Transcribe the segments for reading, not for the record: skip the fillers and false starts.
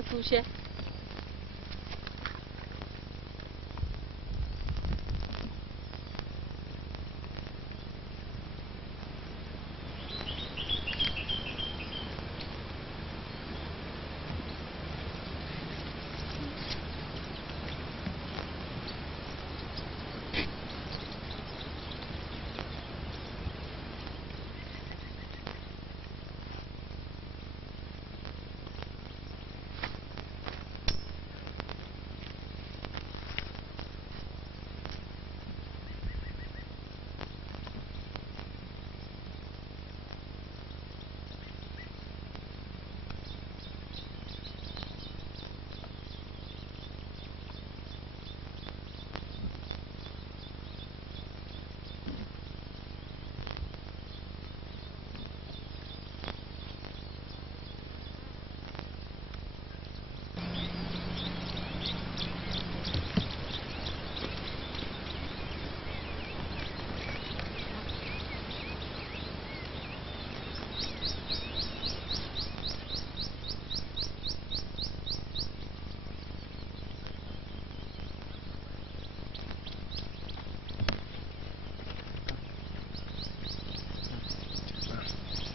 ẹ kú iṣẹ́.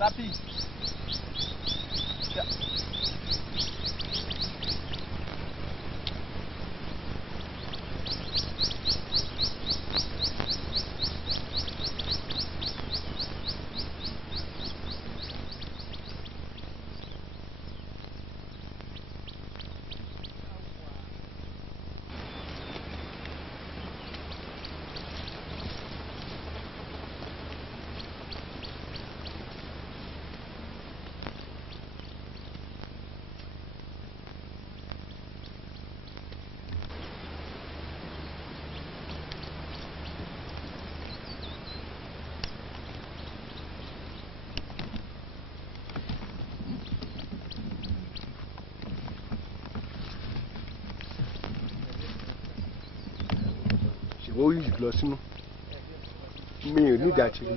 Tapi. Ya. Ó yìí lọ sínú mi ò ní ìdá tìrì.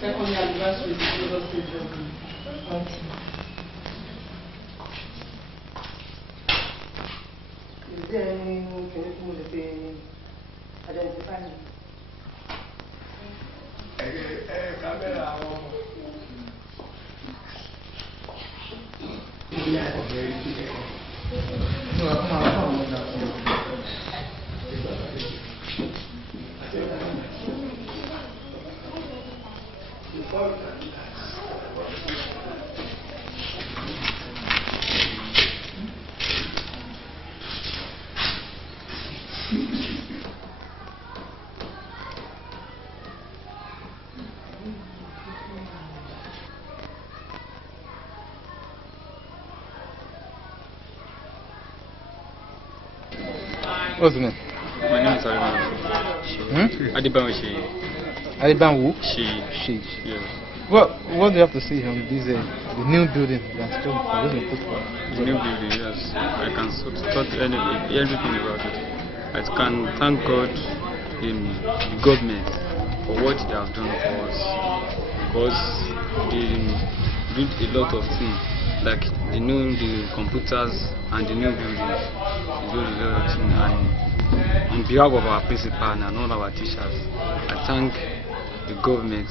Second anniversary of the Is there anything that they identify? What's the name? My name is Adiban Shi. Adiban who? Shi. Yes. Well, what do you have to say on this the new building that's still football? The new building, yes. I can talk everything about it. I can thank God in the government for what they have done for us, because they did a lot of things, like the computers and the new buildings. They did a lot of things, and on behalf of our principal and all our teachers, I thank the government,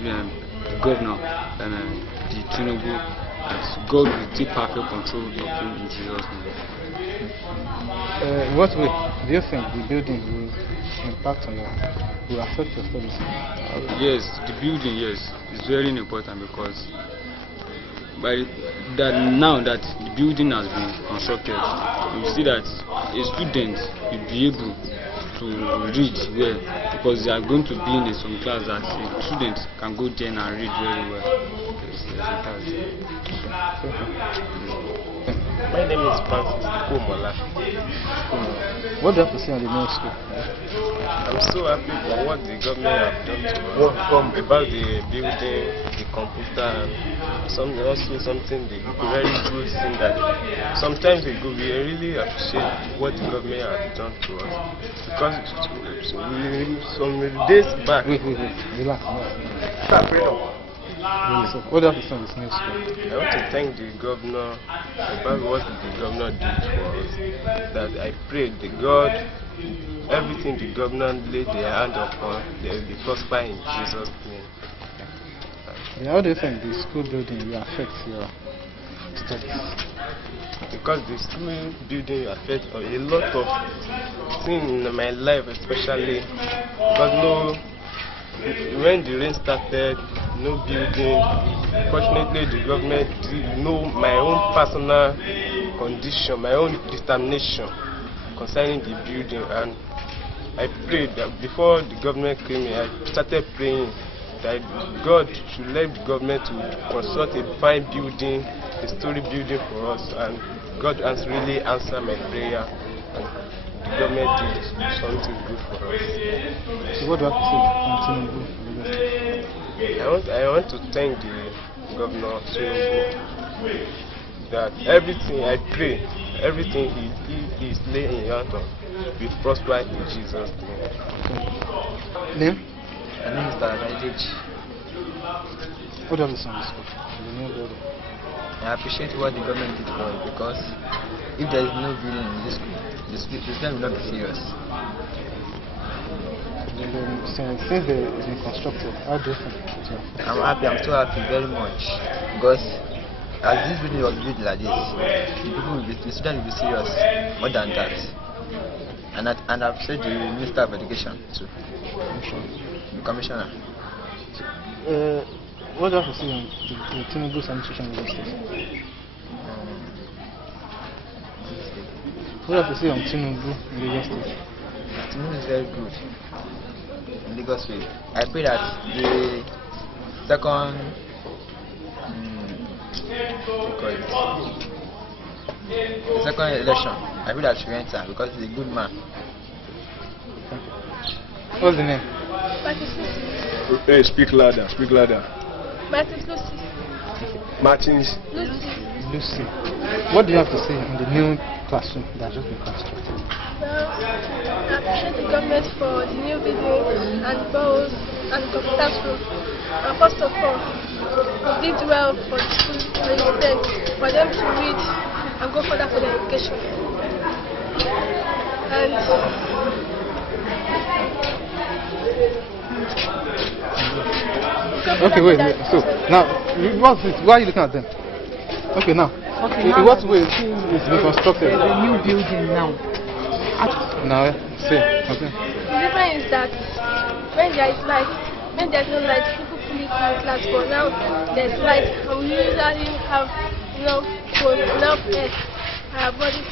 the governor, and the Tinubu, that God will take perfect control of him in Jesus' name. What way do you think the building will impact on will affect your studies? Yes, the building, yes, is very important, because now that the building has been constructed, you see that a student will be able to read well, because they are going to be in some class that a student can go there and read very well. My name is Bola. What do you have to say on the new school? I'm so happy for what the government have done to us, about the building, the computer, and also something the very good thing that sometimes ago we really appreciate what the government have done to us, because some days back. Wait. Relax. So what do you have to say on this new school? I want to thank the governor about what the governor did for us. That I pray the God, everything the governor laid their hand upon, they will be prosper in Jesus' name. How do you think the school building will affect your studies? Because the school building affects a lot of things in my life, especially because when the rain started, no building. Fortunately, the government know my own personal condition, my own determination concerning the building, and I prayed that before the government came in, I started praying that God should let the government to construct a fine building, a story building for us, and God has really answered my prayer, and the government did something good for us. So what do you have to say on Tinubu? I want to thank the governor Tinubu that everything I pray, everything he is laying in hand of will prosper in Jesus' name. Name? My name is Daradej. What do you have to say on this school? The new building. I appreciate what the government did for it, because if there is no building in this school, the student will not be serious. And then, since there is been constructed, how do you think it will affect? I'm happy, I'm so happy very much, because as this building was built like this, the student will be serious more than that. And I've said the Minister of Education too, the Commissioner. What do you have to say on the Tinubu's administration in Lagos State? What do you have to say on Tinubu in Lagos State? Tinubu is very good in Lagos State. I pray that the second election, I pray that she will enter, because he's a good man. What's the name? Hey, speak louder, speak louder. Martin's Lucy. Martins. Lucy. What do you have to say on the new classroom that has just been constructed? Well, I appreciate the government for the new building and balls and the computer room. And first of all, we did well for the school and the students, for them to read and go further for their education. And okay, wait. So now, what's it? Why are you looking at them? Okay, now. Okay, in what way is it constructed? There's a new building now. Now, say. Okay. the difference is that when there is light, when there's no light, people fully can't class. But now there's light, and we usually have enough food, enough air, our body.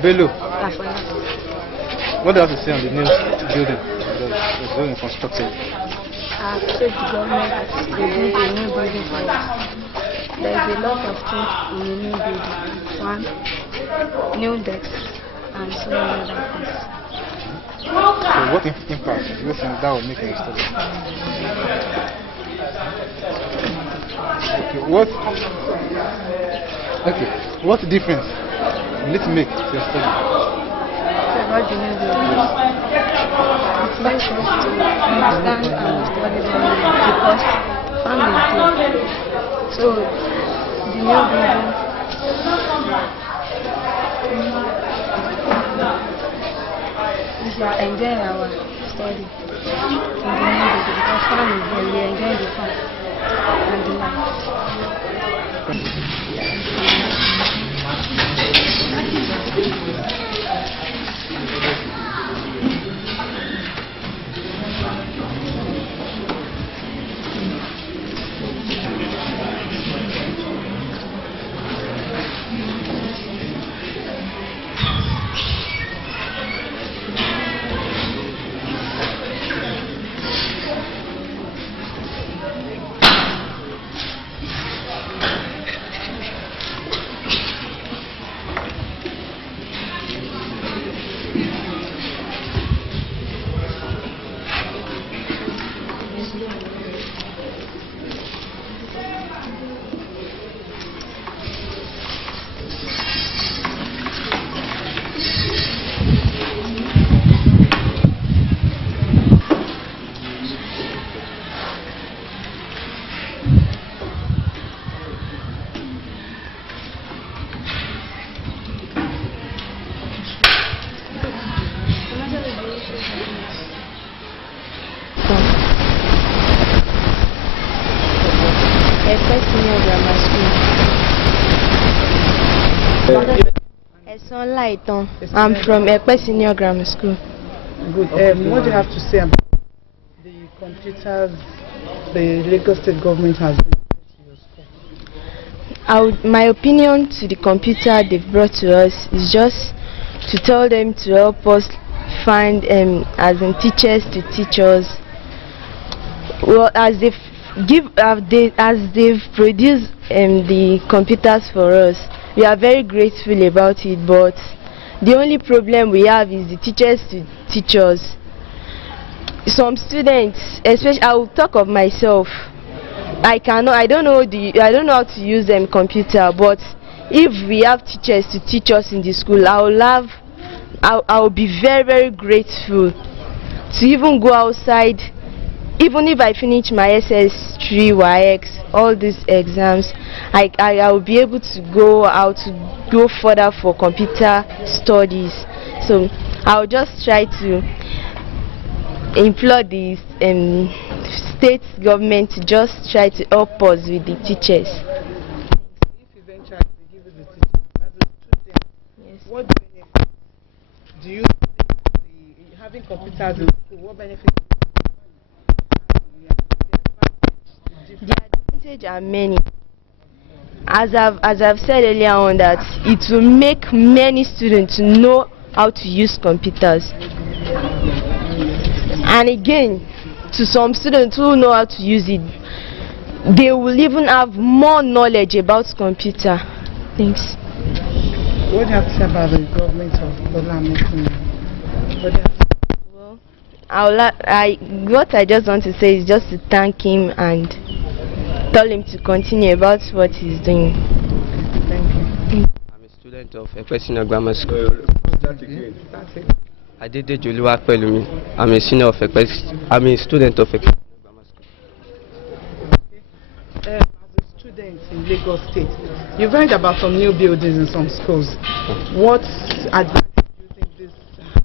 Bello, what do you have to say on the new building that's being constructed? I appreciate the government that they built a new building for us. There is a lot of things in the new building. One, new desks and so many other things. So what impact do you think that will make in your study? What difference will it make to your study? About the new building. It makes us to understand and study the new building because family too. So the new building we shall enjoy our study in the new building because family we enjoy the fun and the Ekpe Senior Grammar School. Eson Laiton. I'm from Ekpe Senior Grammar School. Good. What do you have to say about the computers the Lagos State government has been to your school? My opinion to the computer they've brought to us is just to tell them to help us find as in teachers to teach us. Well, as they've produced the computers for us, we are very grateful about it, but the only problem we have is the teachers to teach us. Some students, especially I will talk of myself, I don't know how to use computer, but if we have teachers to teach us in the school, I will be very, very grateful to even go outside. Even if I finish my SS3, YX, all these exams, I will be able to go out to go further for computer studies. So I'll just try to implore the state government to just try to help us with the teachers. If eventually they give you the teachers as a student, yes, what benefit do you think having computers in school, what benefit? The advantages are many. As I've said earlier on, that it will make many students know how to use computers. And again, to some students who know how to use it, they will even have more knowledge about computer. Thanks. What do you have to say about the government of Bola Ahmed Tinubu? Well, what I just want to say is just to thank him and tell him to continue about what he's doing. Thank you. I'm a student of Ekpe Senior Grammar School. That's it. I'm a senior of I'm a student of Ekpe Grammar School. As a student in Lagos State, you've heard about some new buildings in some schools. What advantage do you think this has?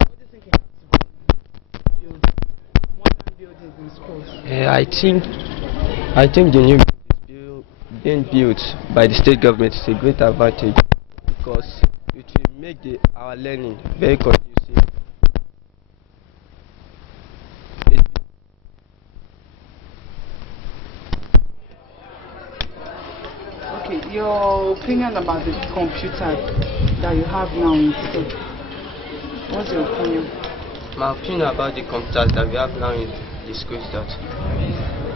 What do you think it has to build modern buildings in schools? I think the new building being built by the state government is a great advantage because it will make our learning very conducive. Okay, your opinion about the computer that you have now in school. What's your opinion? My opinion about the computers that we have now in the school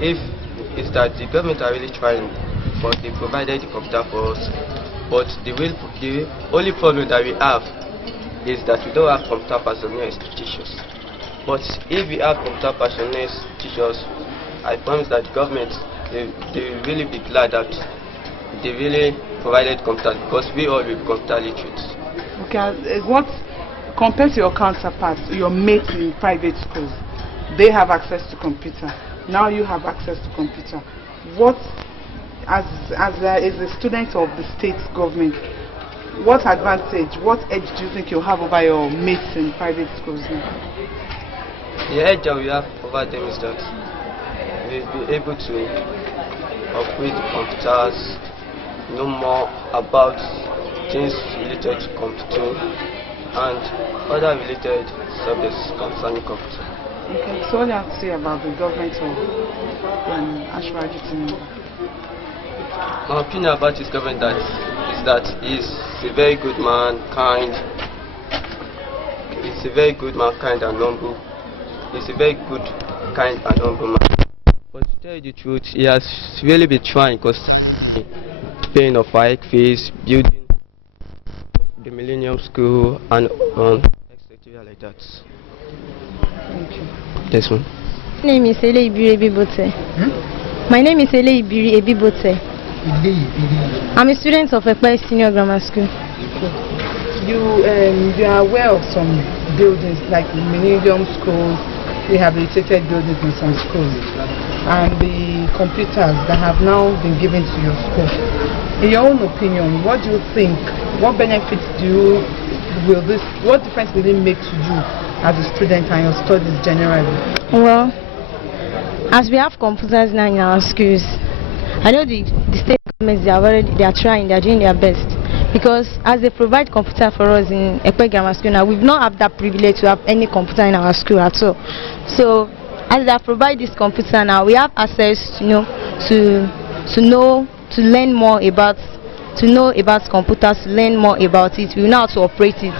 is that the government are really trying, but they provided the computer for us. But the only problem that we have is that we don't have computer personnel to teach us. But if we have computer personnel to teach us, I promise that the government they will really be glad that they really provided computers because we all will be computer literate. Okay, what compared to your counterparts, your mates in private schools, they have access to computer. Now you have access to computer. What, as a student of the state government, what advantage, what edge do you think you have over your mates in private schools now? The edge that we have over them is that we'll be able to operate the computers, know more about things related to computing and other related subjects concerning computing. Okay, so what do you have to say about the government of Ashwaji Tinubu? My opinion about his government is that he's a very good man, kind. He's a very good man, kind and humble. He's a very good, kind and humble man. But to tell you the truth, he has really been trying because paying of hike fees, building the Millennium School and etc. like that. Thank you. Yes, ma'am. My name is Ele Ibiri Ebibote. My name is Ele Ibiri Ebibote. I'm a student of Ekpe Senior Grammar School. You are aware of some buildings like the Millennium School, rehabilitated buildings in some schools, and the computers that have now been given to your school. In your own opinion, what do you think? What benefits what difference will it make to you as a student and your studies generally? Well, As we have computers now in our schools, I know the state governments, they are trying, they are doing their best. Because as they provide computer for us in Ekpe Grammar School now, we've not have that privilege to have any computer in our school at all. So as they provide this computer now, we have access, to learn more about computers, to learn more about it. We know how to operate it,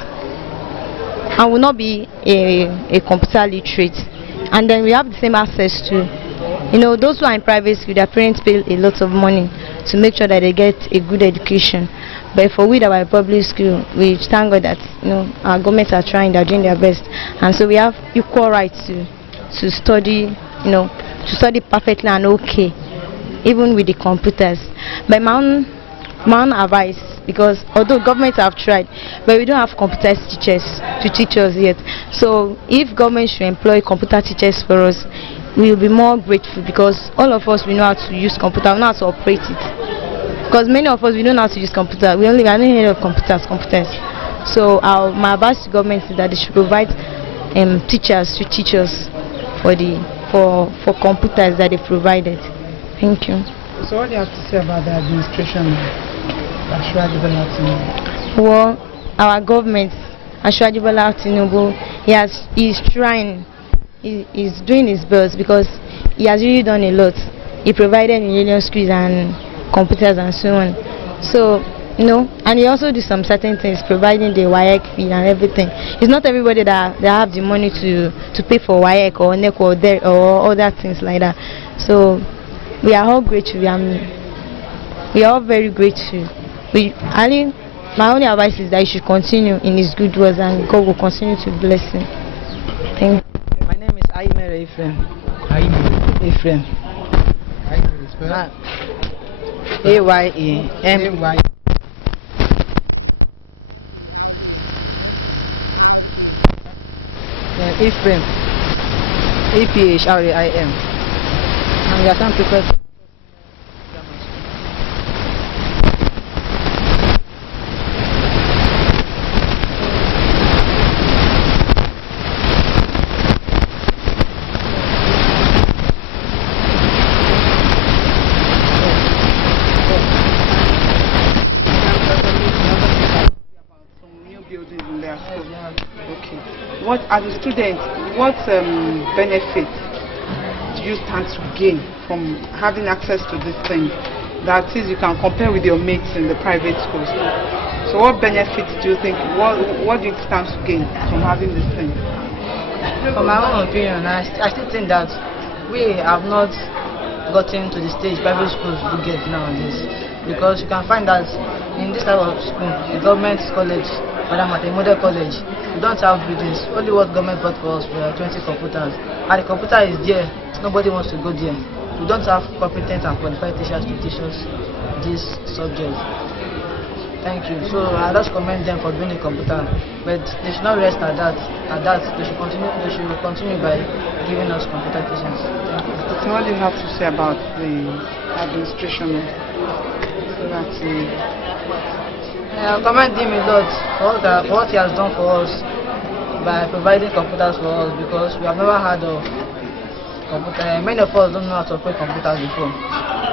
and will not be a computer literate. And then we have the same access to, those who are in private school, their parents pay a lot of money to make sure that they get a good education. But for we that are in public school, we thank God that our governments are trying, they're doing their best, and so we have equal rights to study, to study perfectly and okay, even with the computers. But my own advice, because although governments have tried, but we don't have computer teachers to teach us yet. So if government should employ computer teachers for us, we will be more grateful, because all of us, we know how to use computer, we know how to operate it. Because many of us, we don't know how to use computer. We are not heard of computers. So my advice to government is that they should provide teachers to teach us for computers that they provided. Thank you. So what do you have to say about the administration of Bola Ahmed Tinubu? Well, our government, Bola Ahmed Tinubu, he's trying. He's doing his best, because he has really done a lot. He provided millennium schools and computers and so on. So, and he also do some certain things, providing the WAEC fee and everything. It's not everybody that have the money to pay for WAEC or NEC or other things like that. So, we are all grateful. We are all very grateful. My only advice is that he should continue in his good works, and God will continue to bless him. Thank you. My name is Aymere Ephraim. Ephraim. A-Y-A-M. Ephraim. E-P-H-R-A-I-M. And we are some people. What, as a student, what benefit do you stand to gain from having access to this thing? That is, you can compare with your mates in the private schools. So what benefits do you think, what do you stand to gain from having this thing? From my own opinion, I still think that we have not gotten to the stage private schools do get nowadays. Because you can find that in this type of school, the government college, Madam at a model college, we don't have buildings. Only what government bought for us were 20 computers. And the computer is there, nobody wants to go there. We don't have competent and qualified teachers to teach us this subject. Thank you. So I just commend them for doing the computer, but they should not rest at that. They should continue by giving us computer teachers. Thank you. So what do you have to say about the administration of I commend him a lot for what he has done for us by providing computers for us, because we have never heard of computer. Many of us don't know how to operate computers before.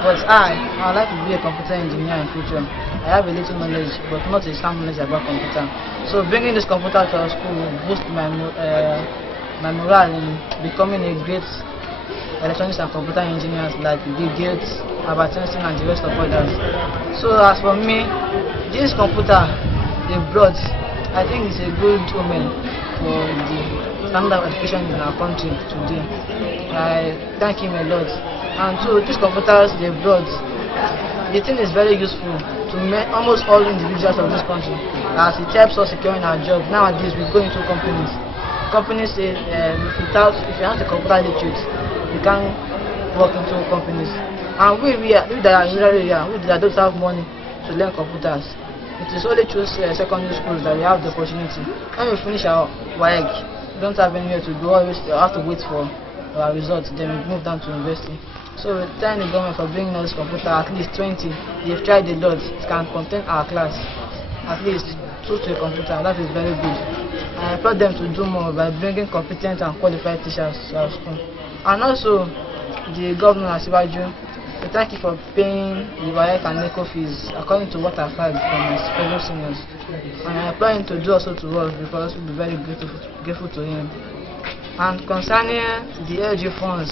But I would like to be a computer engineer in future. I have a little knowledge, but not a sound knowledge about computer. So bringing this computer to our school will boost my morale in becoming a great electronics and computer engineers like Bill Gates, Albert Einstein, and the rest of others. So as for me, this computer they brought, I think it's a good omen for the standard of education in our country today. I thank him a lot. And so these computers they brought, the thing is very useful to almost all individuals of this country, as it helps us securing our job. Nowadays we go into companies. Companies say if you have the computer literate, you can work into companies. And we that are in rural area, we that don't have money to learn computers, it is only through secondary schools that we have the opportunity. When we finish our WAEC, we don't have anywhere to go, always have to wait for our results, then we move down to university. So we thank the government for bringing us computer, at least 20. They've tried a lot, it can contain our class, at least 2 to a computer. That is very good. I applaud them to do more by bringing competent and qualified teachers to our school. And also, the governor Asiwaju, we thank you for paying the WAEC and NECO fees according to what I filed from my fellow seniors. And I applaud him to do also to us because we'll be very grateful to him. And concerning the LG funds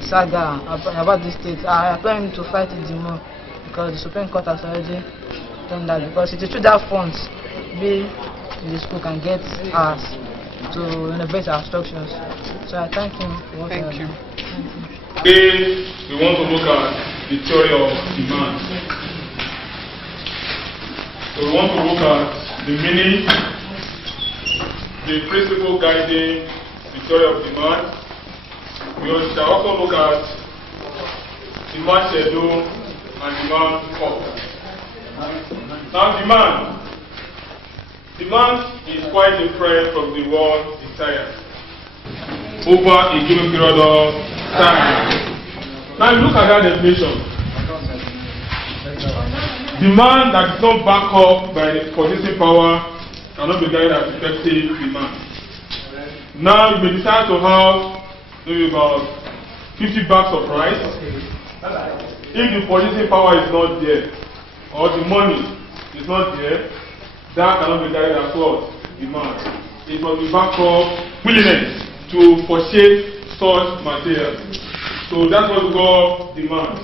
saga about this state, I applaud him to fight it more because the Supreme Court has already done that, because it is through that funds we in the school can get us to innovate our structures. So I thank him for what Thank you. Today, we want to look at the theory of demand. So we want to look at the meaning, the principle guiding the theory of demand. We shall also look at demand schedule and demand forecast. Now, demand is quite different from the word desire over a given period of time. Now look at that definition. Demand that is not backed up by the purchasing power cannot be regarded as effective demand. Now you may decide to have maybe about 50 bags of rice. If the purchasing power is not there, or the money is not there, that cannot be regarded as what? Demand. It must be backed up willingness to purchase such materials. So that's what we call demand.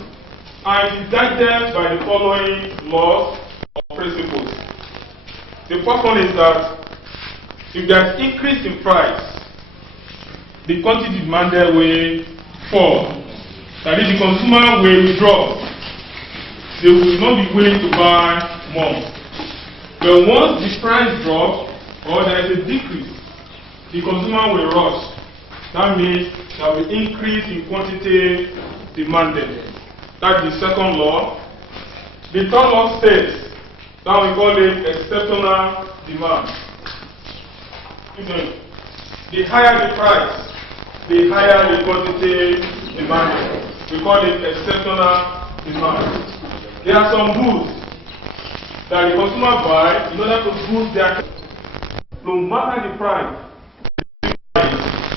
And it is guided by the following laws or principles. The first one is that if there is increase in price, the quantity demanded will fall. That is, the consumer will withdraw. They will not be willing to buy more. But once the price drops or there is a decrease, the consumer will rush. That means there will be increase in quantity demanded. That's the second law. The third law states that we call it exceptional demand. The higher the price, the higher the quantity demanded. We call it exceptional demand. There are some goods that the consumer buys in order to boost their, no matter the price,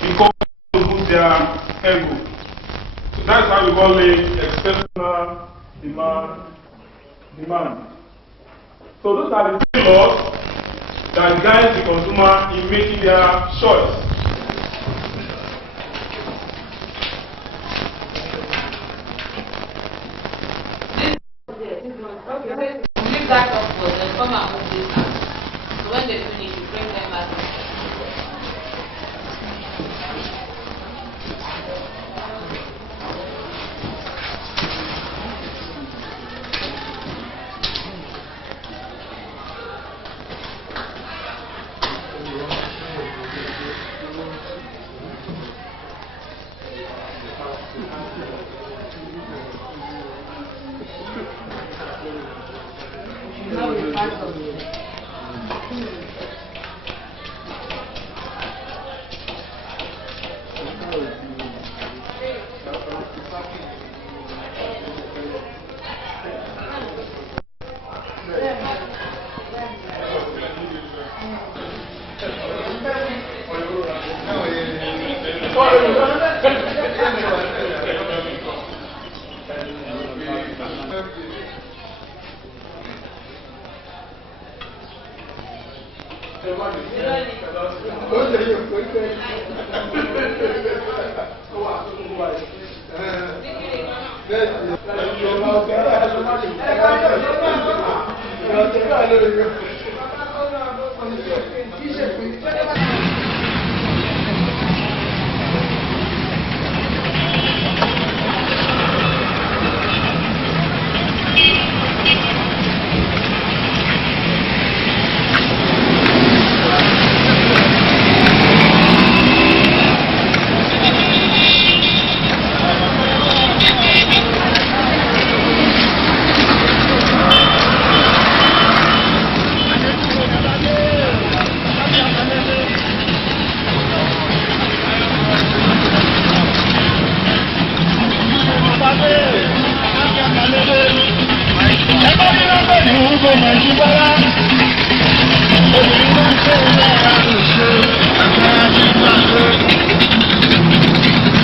because to boost their ego. So that's how we call it exceptional demand. So those are the three laws that guide the consumer in making their choice. Leave that up for them, come and move this out. So when they finish, you bring them back.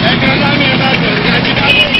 Ẹgbẹ́ lámì ẹ̀dá jẹ̀rẹ̀ ẹ̀dá jẹ̀rẹ̀.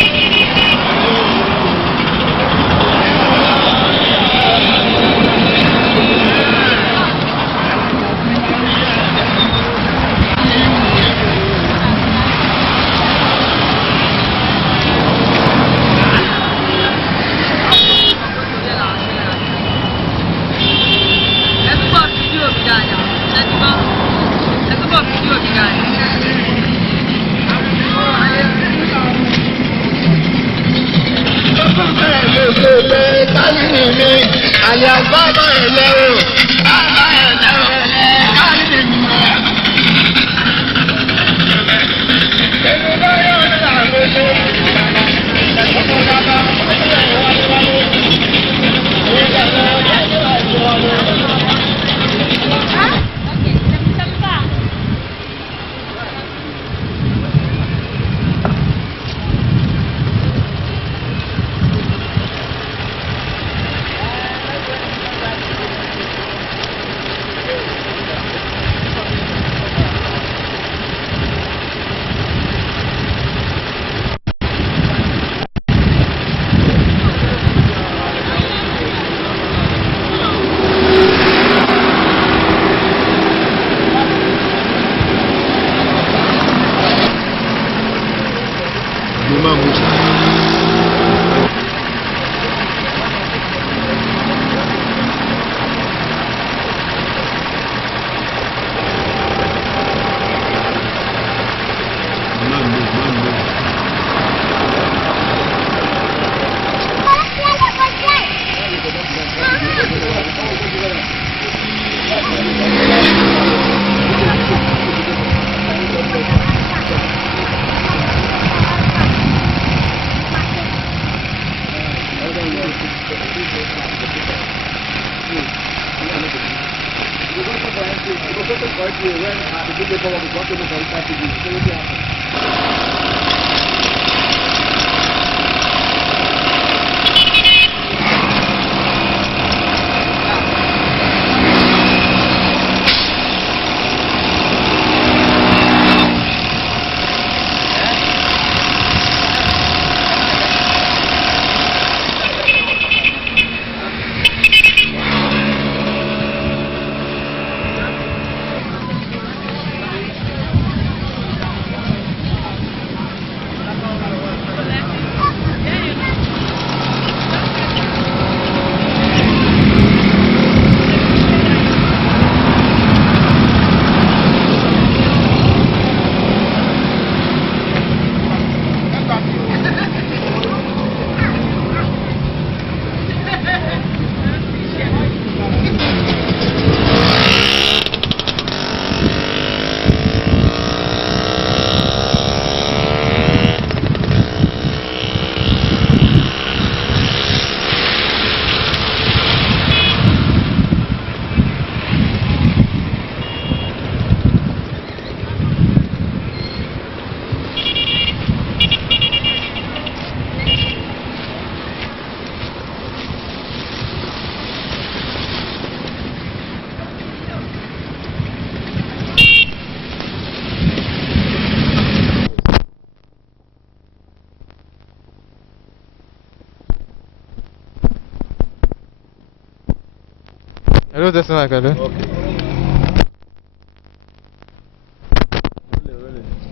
Hello, that's not okay.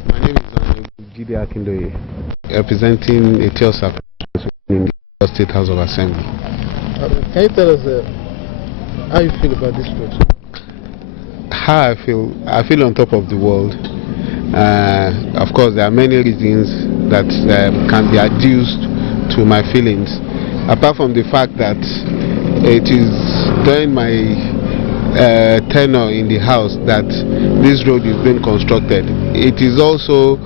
My name is Gide Akindoye, representing Etiosa in the State House of Assembly. Can you tell us how you feel about this road? How I feel on top of the world. Of course, there are many reasons that can be adduced to my feelings, apart from the fact that it is during my tenure in the house that this road is being constructed. It is also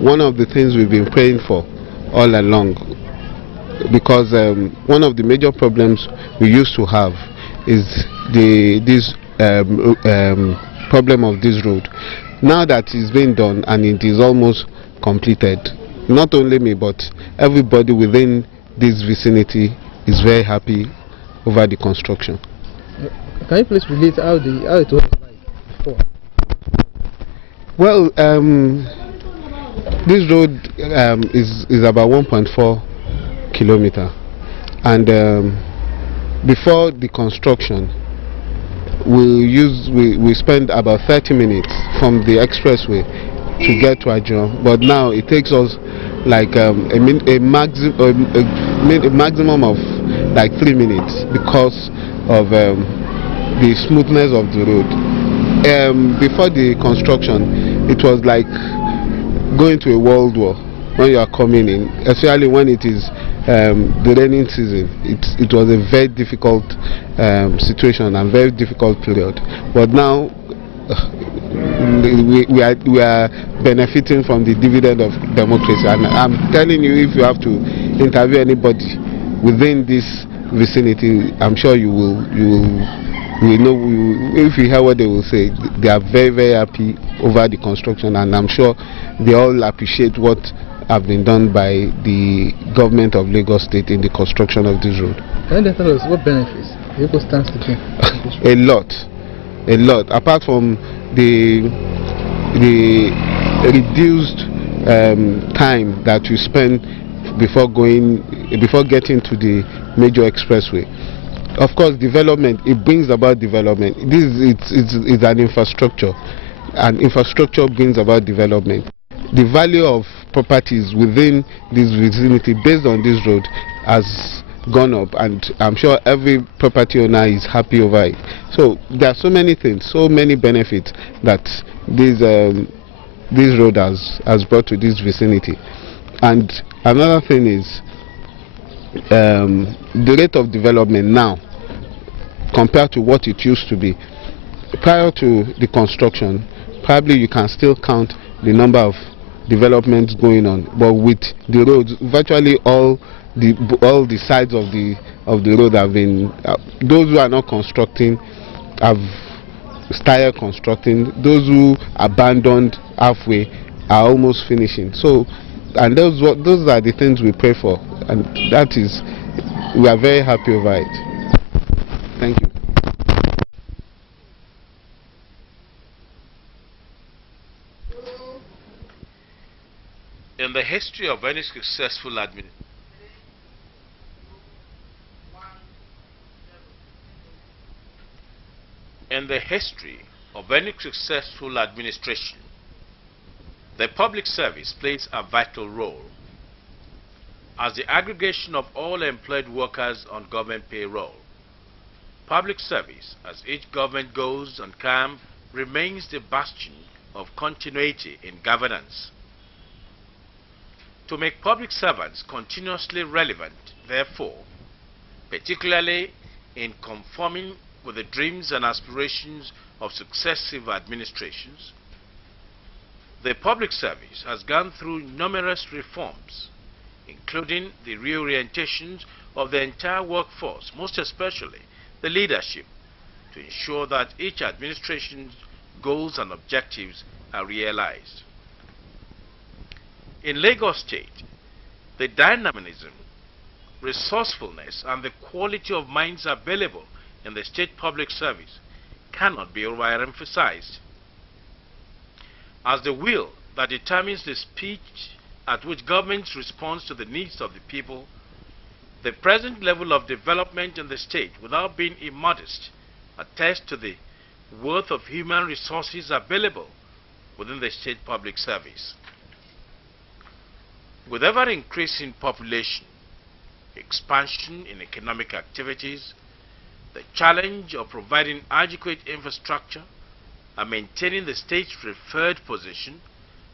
one of the things we've been praying for all along, because one of the major problems we used to have is this problem of this road. Now that it's been done and it is almost completed, not only me but everybody within this vicinity is very happy over the construction. Can you please relate how it was like before? Well, this road is about 1.4 kilometers, and before the construction we spend about 30 minutes from the expressway to get to Ajo, but now it takes us like a maximum of like 3 minutes because of the smoothness of the road. Before the construction, it was like going to a world war when you are coming in, especially when it is the rainy season. It was a very difficult situation and very difficult period. But now we are benefiting from the dividend of democracy. And I'm telling you, if you have to interview anybody within this vicinity, I'm sure you will know. If you hear what they will say, they are very, very happy over the construction, and I'm sure they all appreciate what have been done by the government of Lagos State in the construction of this road. Can you tell us what benefits Lagos stands to gain? A lot. Apart from the reduced time that you spend before getting to the major expressway. Of course, development, it brings about development. It's an infrastructure, and infrastructure brings about development. The value of properties within this vicinity based on this road has gone up, and I'm sure every property owner is happy over it. So there are so many things, so many benefits that this road has brought to this vicinity. And another thing is the rate of development now compared to what it used to be. Prior to the construction, probably you can still count the number of developments going on, but with the roads, virtually all the sides of the road have been those who are not constructing have started constructing. Those who abandoned halfway are almost finishing. So, and those are the things we pray for, and that is, we are very happy over it. Thank you. In the history of any successful administration, the public service plays a vital role as the aggregation of all employed workers on government payroll. Public service, as each government goes on camp, remains the bastion of continuity in governance. To make public servants continuously relevant, therefore, particularly in conforming with the dreams and aspirations of successive administrations, the public service has gone through numerous reforms, including the reorientations of the entire workforce, most especially the leadership, to ensure that each administration's goals and objectives are realized. In Lagos State, the dynamism, resourcefulness, and the quality of minds available in the state public service cannot be overemphasized. As the will that determines the speed at which government responds to the needs of the people, the present level of development in the state, without being immodest, attests to the worth of human resources available within the state public service. With ever-increasing population, expansion in economic activities, the challenge of providing adequate infrastructure and maintaining the state's preferred position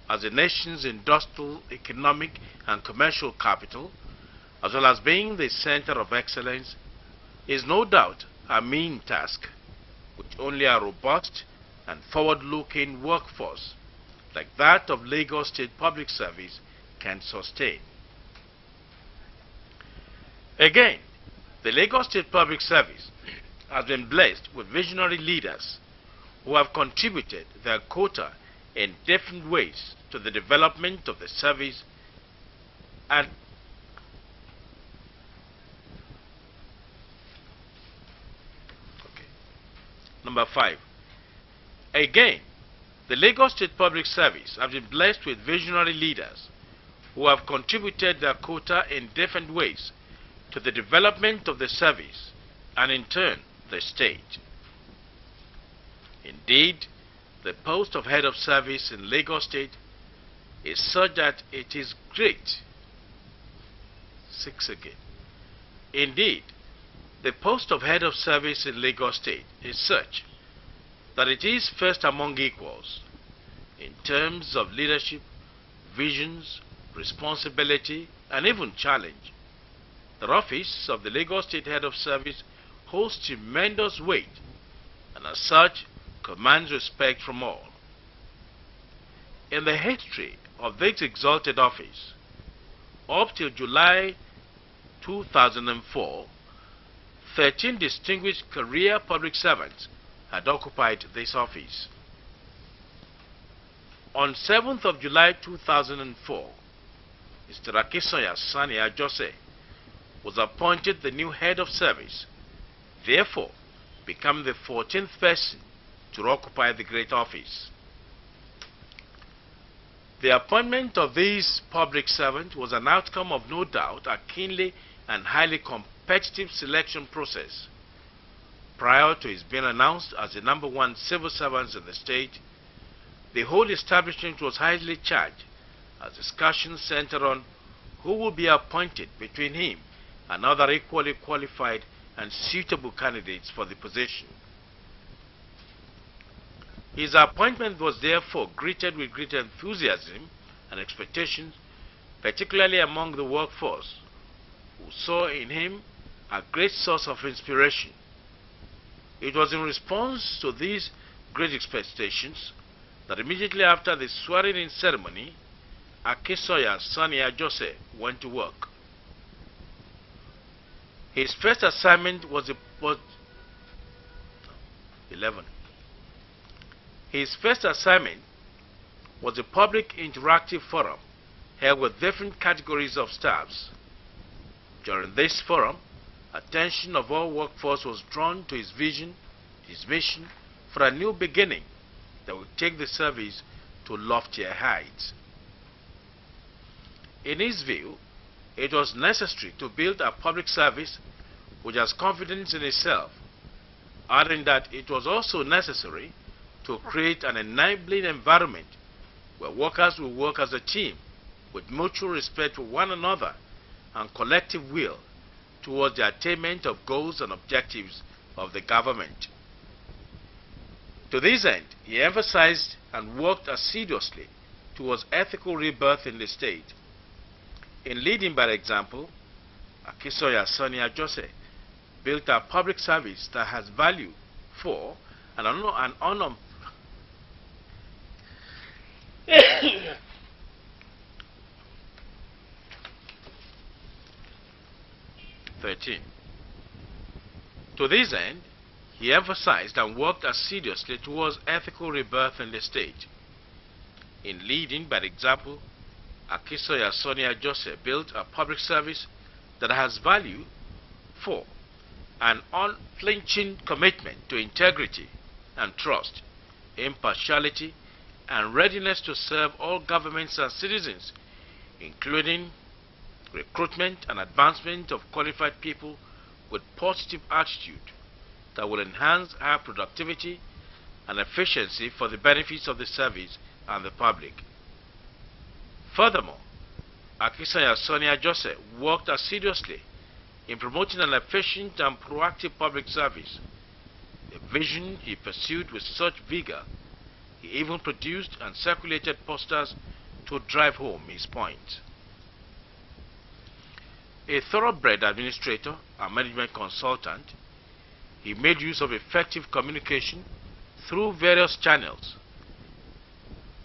as the nation's industrial, economic, and commercial capital, as well as being the center of excellence, is no doubt a mean task, which only a robust and forward-looking workforce like that of Lagos State Public Service can sustain. Again, the Lagos State Public Service has been blessed with visionary leaders who have contributed their quota in different ways to the development of the service and Number 5. Again, the Lagos State Public Service has been blessed with visionary leaders who have contributed their quota in different ways to the development of the service and in turn the state. Indeed, the post of head of service in Lagos State is such that it is great. 6 again. Indeed, the post of head of service in Lagos State is such that it is first among equals in terms of leadership, visions, responsibility, and even challenge. The office of the Lagos State Head of Service holds tremendous weight and as such commands respect from all. In the history of this exalted office, up till July 2004, 13 distinguished career public servants had occupied this office. On 7th of July 2004, Mr. Akisoya Sani Ajose was appointed the new head of service, therefore becoming the 14th person to occupy the great office. The appointment of this public servant was an outcome of no doubt a keenly and highly competitive selection process. Prior to his being announced as the #1 civil servant in the state, the whole establishment was highly charged as discussions centered on who will be appointed between him and other equally qualified and suitable candidates for the position. His appointment was therefore greeted with great enthusiasm and expectations, particularly among the workforce, who saw in him a great source of inspiration. It was in response to these great expectations that immediately after the swearing-in ceremony, Akisoya Sani Ajose went to work. His first assignment was 11. His first assignment was a public interactive forum held with different categories of staffs. During this forum, attention of all workforce was drawn to his vision, his mission for a new beginning that would take the service to loftier heights. In his view, it was necessary to build a public service which has confidence in itself, adding that it was also necessary to create an enabling environment where workers will work as a team with mutual respect for one another and collective will towards the attainment of goals and objectives of the government. To this end, he emphasized and worked assiduously towards ethical rebirth in the state. In leading by example, Akisoya Sani Ajose built a public service that has value for and honor. 13. To this end, he emphasized and worked assiduously towards ethical rebirth in the state. In leading by example, Akisoya Sani Ajose built a public service that has value for an unflinching commitment to integrity and trust, impartiality, and readiness to serve all governments and citizens, including recruitment and advancement of qualified people with positive attitude that will enhance our productivity and efficiency for the benefits of the service and the public. Furthermore, Akisoya Sani Ajose worked assiduously in promoting an efficient and proactive public service, a vision he pursued with such vigor. He even produced and circulated posters to drive home his point. A thoroughbred administrator and management consultant, he made use of effective communication through various channels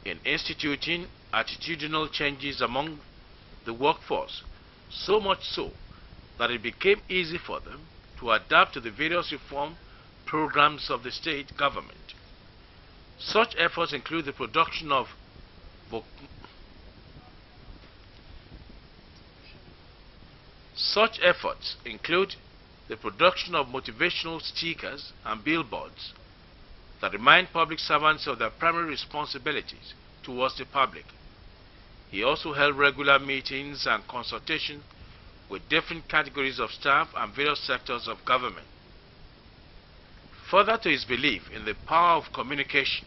in instituting attitudinal changes among the workforce, so much so that it became easy for them to adapt to the various reform programs of the state government. Such efforts include the production of motivational stickers and billboards that remind public servants of their primary responsibilities towards the public. He also held regular meetings and consultations with different categories of staff and various sectors of government. Further to his belief in the power of communication,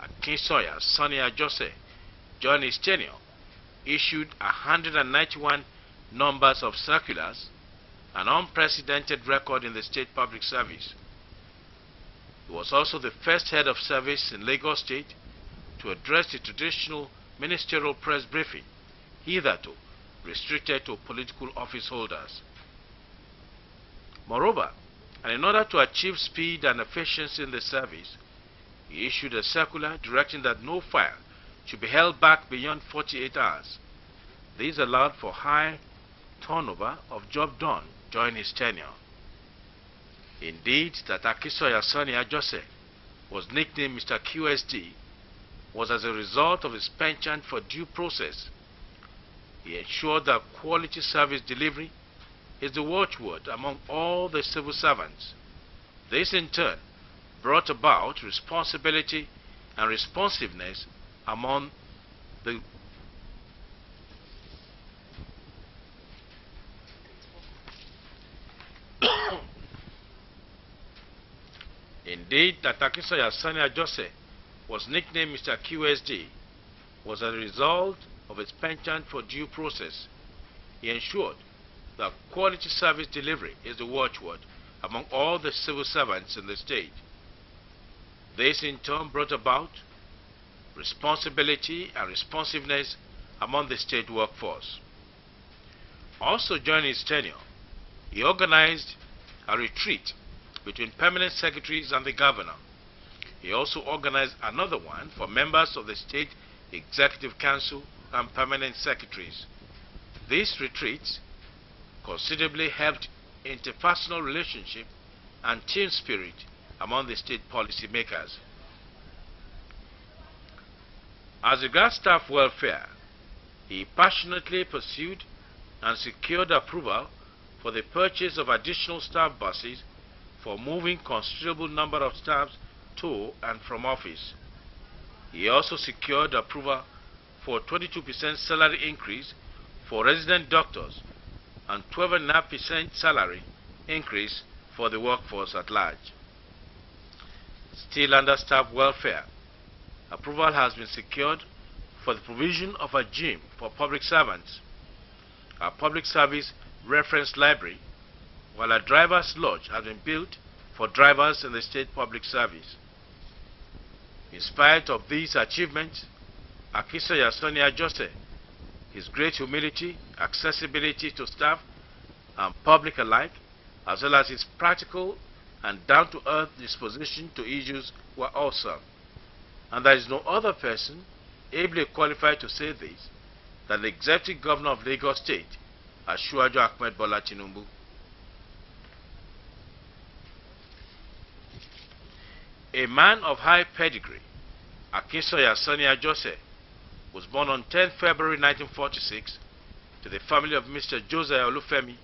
Akisoya Sani Ajose, during his tenure, issued 191 numbers of circulars, an unprecedented record in the state public service. He was also the first head of service in Lagos State to address the traditional ministerial press briefing, hitherto restricted to political office holders. Moreover, and in order to achieve speed and efficiency in the service, he issued a circular directing that no file should be held back beyond 48 hours. This allowed for high turnover of job done during his tenure. Indeed, that Akisoya Sani Ajose was nicknamed Mr. QSD was as a result of his penchant for due process. He ensured that quality service delivery is the watchword among all the civil servants. This in turn brought about responsibility and responsiveness among the Indeed, that Akisoya Sani Ajose was nicknamed Mr. QSD was a result of his penchant for due process. He ensured that quality service delivery is the watchword among all the civil servants in the state. This in turn brought about responsibility and responsiveness among the state workforce. Also during his tenure, he organized a retreat between permanent secretaries and the governor. He also organized another one for members of the State Executive Council and permanent secretaries. These retreats considerably helped interpersonal relationship and team spirit among the state policy makers. As regards staff welfare, he passionately pursued and secured approval for the purchase of additional staff buses for moving considerable number of staffs to and from office. He also secured approval for 22% salary increase for resident doctors and 12.5% salary increase for the workforce at large. Still under staff welfare, approval has been secured for the provision of a gym for public servants, a public service reference library, while a driver's lodge has been built for drivers in the state public service. In spite of these achievements, Akisoya Sani Ajose, his great humility, accessibility to staff and public alike, as well as his practical and down-to-earth disposition to issues were awesome. And there is no other person ably qualified to say this than the Executive Governor of Lagos State, Asiwaju Ahmed Bola Tinubu. A man of high pedigree, Akisoya Sani Ajose was born on 10 February 1946 to the family of Mr. Josiah Olufemi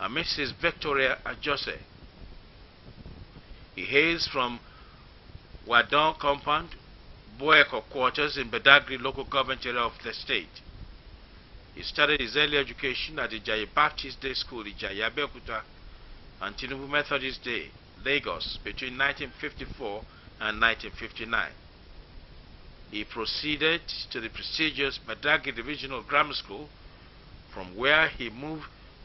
and Mrs. Victoria Ajose. He hails from Wadon Compound, Boyako Quarters in Badagry local government area of the state. He started his early education at the Ijayi Baptist Day School, Ijayi Abeokuta, and Tinubu Methodist Day, Lagos, between 1954 and 1959. He proceeded to the prestigious Badagry Divisional Grammar School, from where he moved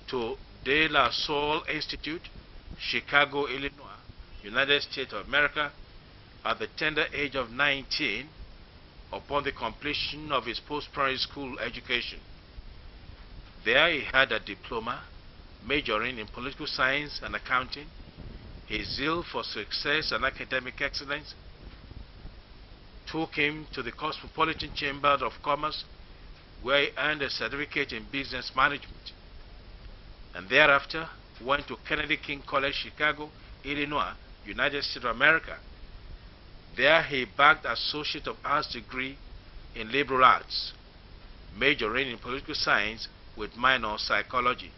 to De La Salle Institute, Chicago, Illinois, United States of America, at the tender age of 19, upon the completion of his post-primary school education. There he had a diploma, majoring in political science and accounting. His zeal for success and academic excellence took him to the Cosmopolitan Chamber of Commerce, where he earned a certificate in business management, and thereafter went to Kennedy King College, Chicago, Illinois, United States of America. There he bagged Associate of Arts degree in liberal arts, majoring in political science with minor psychology.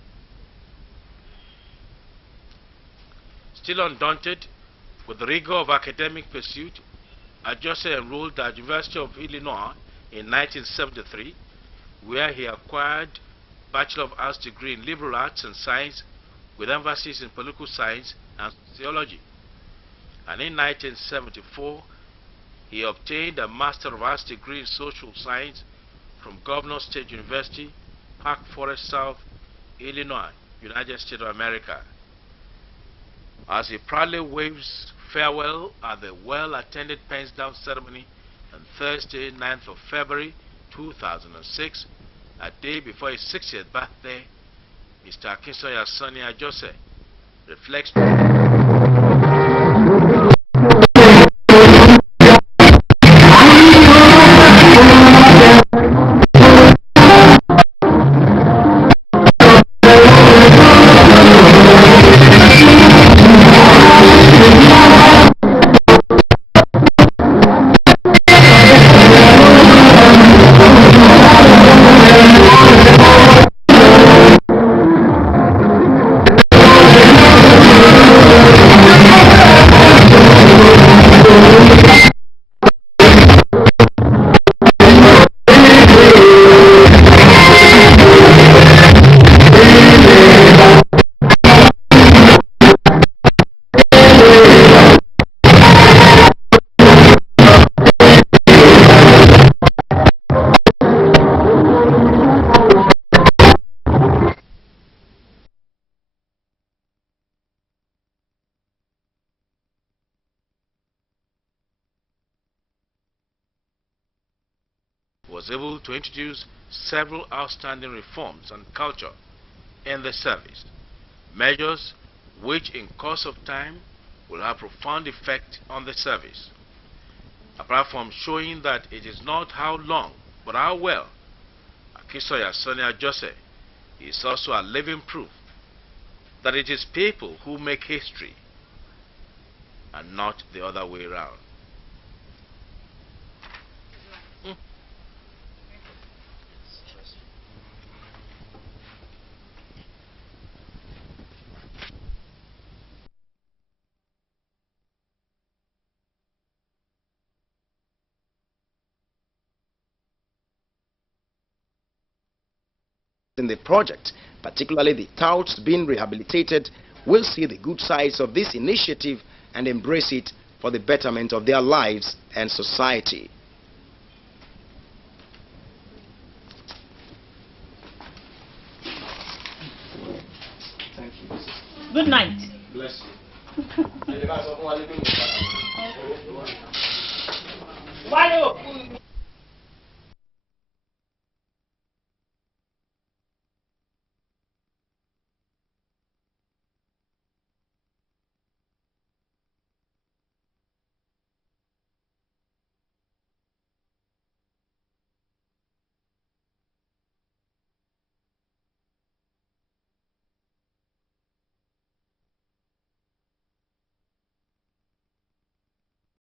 Still undaunted with the rigor of academic pursuit, Ajose enrolled at the University of Illinois in 1973, where he acquired Bachelor of Arts degree in liberal arts and science with emphasis in political science and sociology. And in 1974, he obtained a Master of Arts degree in social science from Governor State University, Park Forest South, Illinois, United States of America. As he proudly waves farewell at the well-attended pens down ceremony on Thursday, 9th of February 2006, a day before his 60th birthday, Mr. Akisoya Sani Ajose reflects was able to introduce several outstanding reforms and culture in the service, measures which in course of time will have profound effect on the service. Apart from showing that it is not how long but how well Akisoya Sonia Jose is also a living proof that it is people who make history and not the other way around. In the project, particularly the touts being rehabilitated, will see the good sides of this initiative and embrace it for the betterment of their lives and society. Thank you. Good night. Bless you. Why